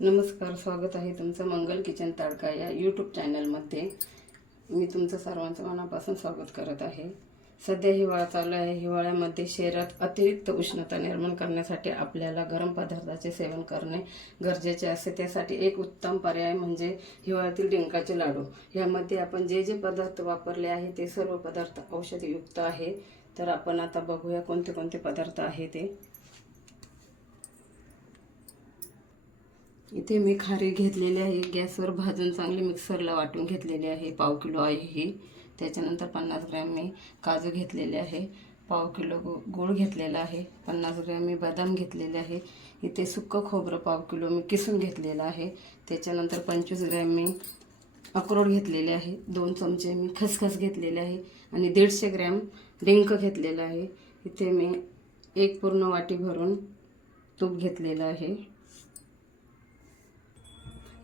नमस्कार स्वागत आहे तुमचं मंगल किचन तडका या यूट्यूब चॅनलमध्ये मी तुमचं सर्वांचं मनापासून स्वागत करत आहे. सध्या हिवाळा चालू आहे. हिवाळ्यामध्ये शरीरात अतिरिक्त उष्णता निर्माण करण्यासाठी आपल्याला गरम पदार्थाचे सेवन करणे गरजेचे असते. त्यासाठी एक उत्तम पर्याय म्हणजे हिवाळ्यातील डिंकाचे लाडू. यामध्ये आपण जे जे पदार्थ वापरले आहे ते सर्व पदार्थ औषधयुक्त आहे. तर आपण आता बघूया कोणते कोणते पदार्थ आहे ते. इथे मी खारी घेतलेली आहे गॅसवर भाजून चांगली मिक्सरला वाटून घेतलेली आहे पाव किलो आहे ही. त्याच्यानंतर पन्नास ग्रॅम मी काजू घेतलेले आहे पाव किलो गुळ गूळ घेतलेला आहे पन्नास ग्रॅम मी बदाम घेतलेले आहे. इथे सुक्कं खोबरं पाव किलो मी किसून घेतलेलं आहे. त्याच्यानंतर पंचवीस ग्रॅम मी अक्रोड घेतलेले आहे दोन चमचे मी खसखस घेतलेले आहे आणि दीडशे ग्रॅम डिंक घेतलेलं आहे. इथे मी एक पूर्ण वाटी भरून तूप घेतलेलं आहे.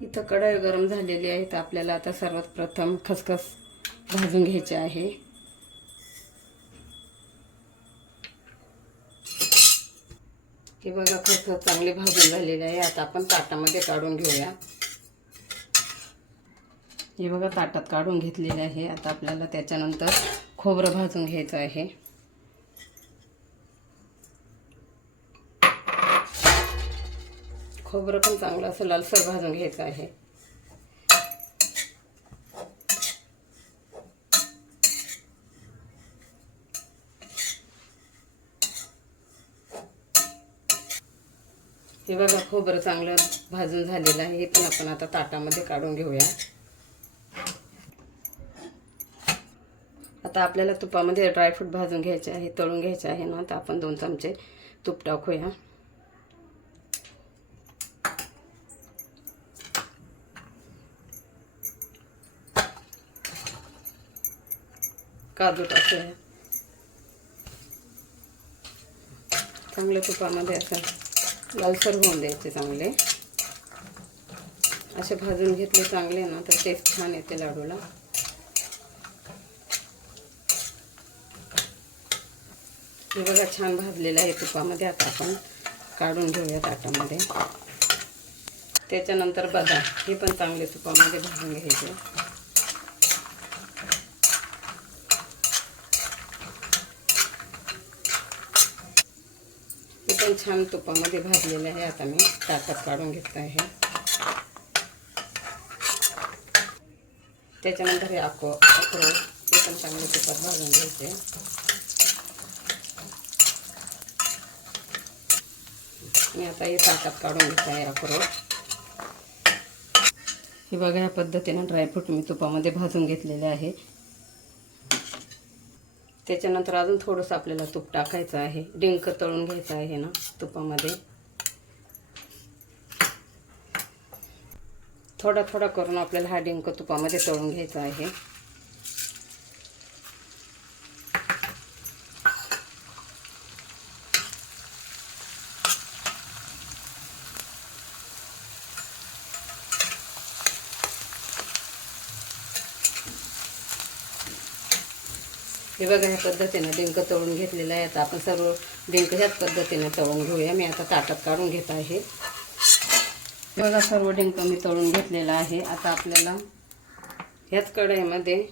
इथं कढई गरम झालेली आहे तर आपल्याला आता सर्वात प्रथम खसखस भाजून घ्यायचे आहे. हे बघा खसखस चांगले भाजून झालेले आहे. आता आपण ताटामध्ये काढून घेऊया. हे बघा ताटात काढून घेतलेले आहे. आता आपल्याला त्याच्यानंतर खोबरं भाजून घ्यायचं आहे. खोबरं पण चांगलं असं लालसर भाजून घ्यायचं आहे. हे बघा खोबरं चांगलं भाजून झालेलं आहे. हे पण आपण आता ताटामध्ये काढून घेऊया. आता आपल्याला तुपामध्ये ड्रायफ्रूट भाजून घ्यायचे आहे तळून घ्यायचे आहे ना तर आपण दोन चमचे तूप टाकूया. काजू टाकूया चांगल्या तुपामध्ये असं लालसर होऊन द्यायचे चांगले. असे भाजून घेतले चांगले ना तर टेस्ट छान येते लाडूला. हे बघा छान भाजलेलं आहे तुपामध्ये. आता आपण काढून घेऊया ताटामध्ये त्याच्यानंतर बदाम हे पण चांगले तुपामध्ये भाजून घ्यायचे. पण छान तुपामध्ये भाजलेलं आहे. आता मी ताकद काढून घेत आहे. त्याच्यानंतर हे अको अक्रोड ते पण चांगले तुपात भाजून घ्यायचे. मी आता हे ताकद काढून घेत आहे अक्रोड हे बघा या पद्धतीनं ड्रायफ्रूट मी तुपामध्ये भाजून घेतलेले आहे. त्याच्यानंतर अजून थोडंसं आपल्याला तूप टाकायचं आहे. डिंक तळून घ्यायचं आहे ना तुपामध्ये. थोडा थोडा करून आपल्याला हा डिंक तुपामध्ये तळून घ्यायचा आहे. हे बघा ह्या पद्धतीनं डिंक तळून घेतलेलं आहे. आता आपण सर्व डिंक ह्याच पद्धतीनं तळून घेऊया. मी आता ताटात काढून घेत आहे. बघा सर्व डिंक मी तळून घेतलेला आहे. आता आपल्याला ह्याच कढईमध्ये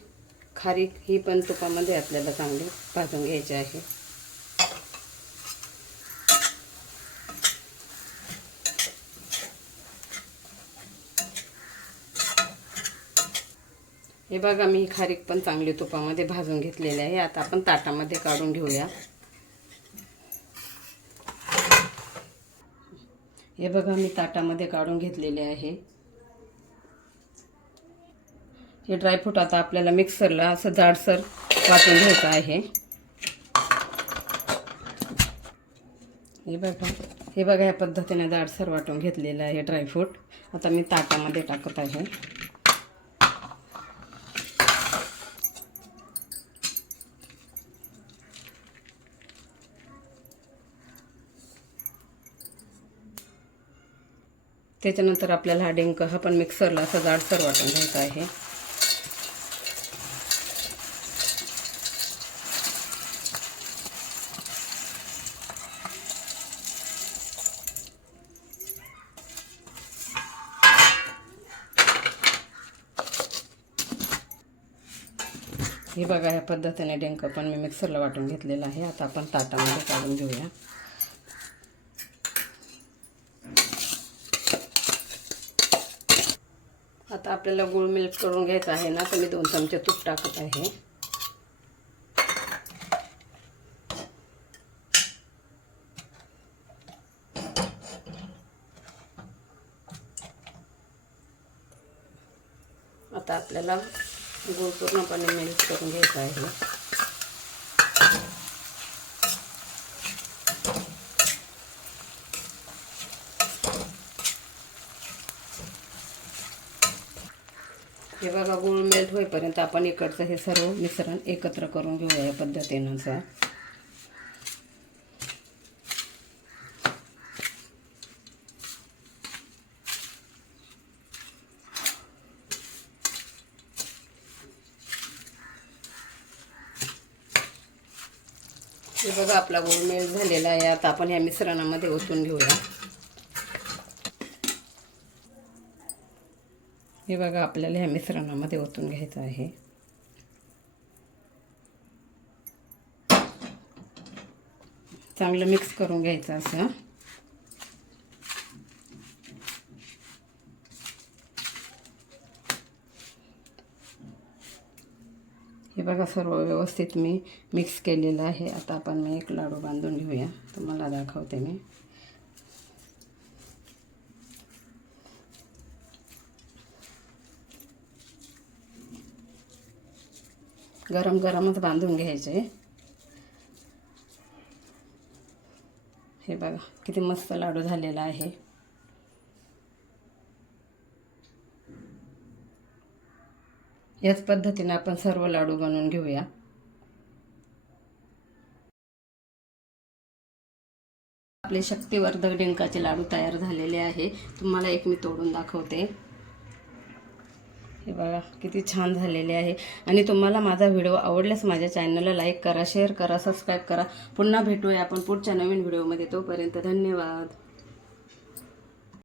खारीक ही पण तुपामध्ये आपल्याला चांगली भाजून घ्यायची आहे. हे बघा मी खारीक पण चांगली तुपामध्ये भाजून घेतलेली आहे. आता आपण ताटामध्ये काढून घेऊया. हे बघा मी ताटामध्ये काढून घेतलेले आहे. हे ड्रायफ्रूट आता आपल्याला मिक्सरला असं जाडसर वाटून घ्यायचं आहे. हे बघा हे बघा या पद्धतीने जाडसर वाटून घेतलेलं आहे ड्रायफ्रूट आता मी ताटामध्ये टाकत आहे. त्याच्यानंतर आपल्याला हा डिंक हा पण मिक्सरला असा जाडसर वाटून घ्यायचा आहे. हे बघा ह्या पद्धतीने डेंक पण मी मिक्सरला वाटून घेतलेला आहे. आता आपण ताटामध्ये काढून घेऊया. आपल्याला गुळ मिल्क आहे ना, तर मी दोन चमचे तूप टाकत आहे. आता आपल्याला गुड़ पूर्णपणे मिल्क करून हे बघा गूळ मेल्ट होईपर्यंत आपण इकडचं हे सर्व मिश्रण एकत्र करून घेऊया या पद्धतीनुसार. हे बघा आपला गोळमेळ झालेला आहे. आता आपण या मिश्रणामध्ये ओतून घेऊया. हे बघा आपल्याला ह्या मिश्रणामध्ये ओतून घ्यायचं आहे. चांगलं मिक्स करून घ्यायचं असं. हे बघा सर्व व्यवस्थित मी मिक्स केलेलं आहे. आता आपण मी एक लाडू बांधून घेऊया. तुम्हाला दाखवते मी. गरम गरमच बांधून घ्यायचे. हे बघा किती मस्त लाडू झालेला आहे. याच पद्धतीने आपण सर्व लाडू बनवून घेऊया. आपले शक्तिवर्धक डिंकाचे लाडू तयार झालेले आहे. तुम्हाला एक मी तोडून दाखवते. हे बघा किती छान झालेले आहे. आणि तुम्हाला माझा व्हिडिओ आवडल्यास माझ्या चॅनलला लाईक करा शेअर करा सबस्क्राईब करा. पुन्हा भेटूया आपण पुढच्या नवीन व्हिडिओमध्ये. तोपर्यंत धन्यवाद.